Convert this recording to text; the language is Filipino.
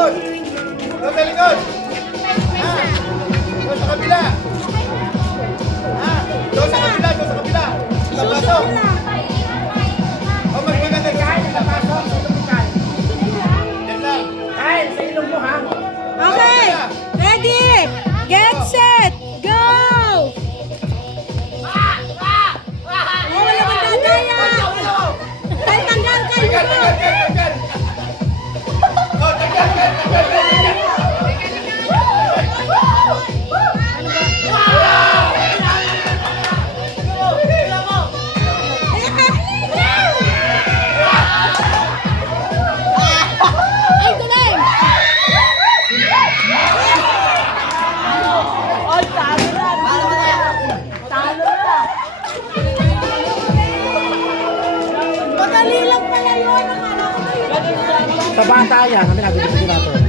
likod. Doon sa likod. Ha? Doon sa kabila. Ha? Doon sa kabila, doon sa kabila. Sa pasok. O, magmaganda doon sa kabila. Pasok. Yan lang. Kyle, sa ilong mo ha. Okay, ready, get set, go! Oh, wala bang dadaya? Kyle, tanggal, Kyle, Tanggal, go! tanggal, tanggal. O, tanggal, tanggal, tanggal, tanggal. Ay, tuloy! Ay, talo na. Talo na. Madali lang pala yun. Sa bata yan, kami nabibigyan natin.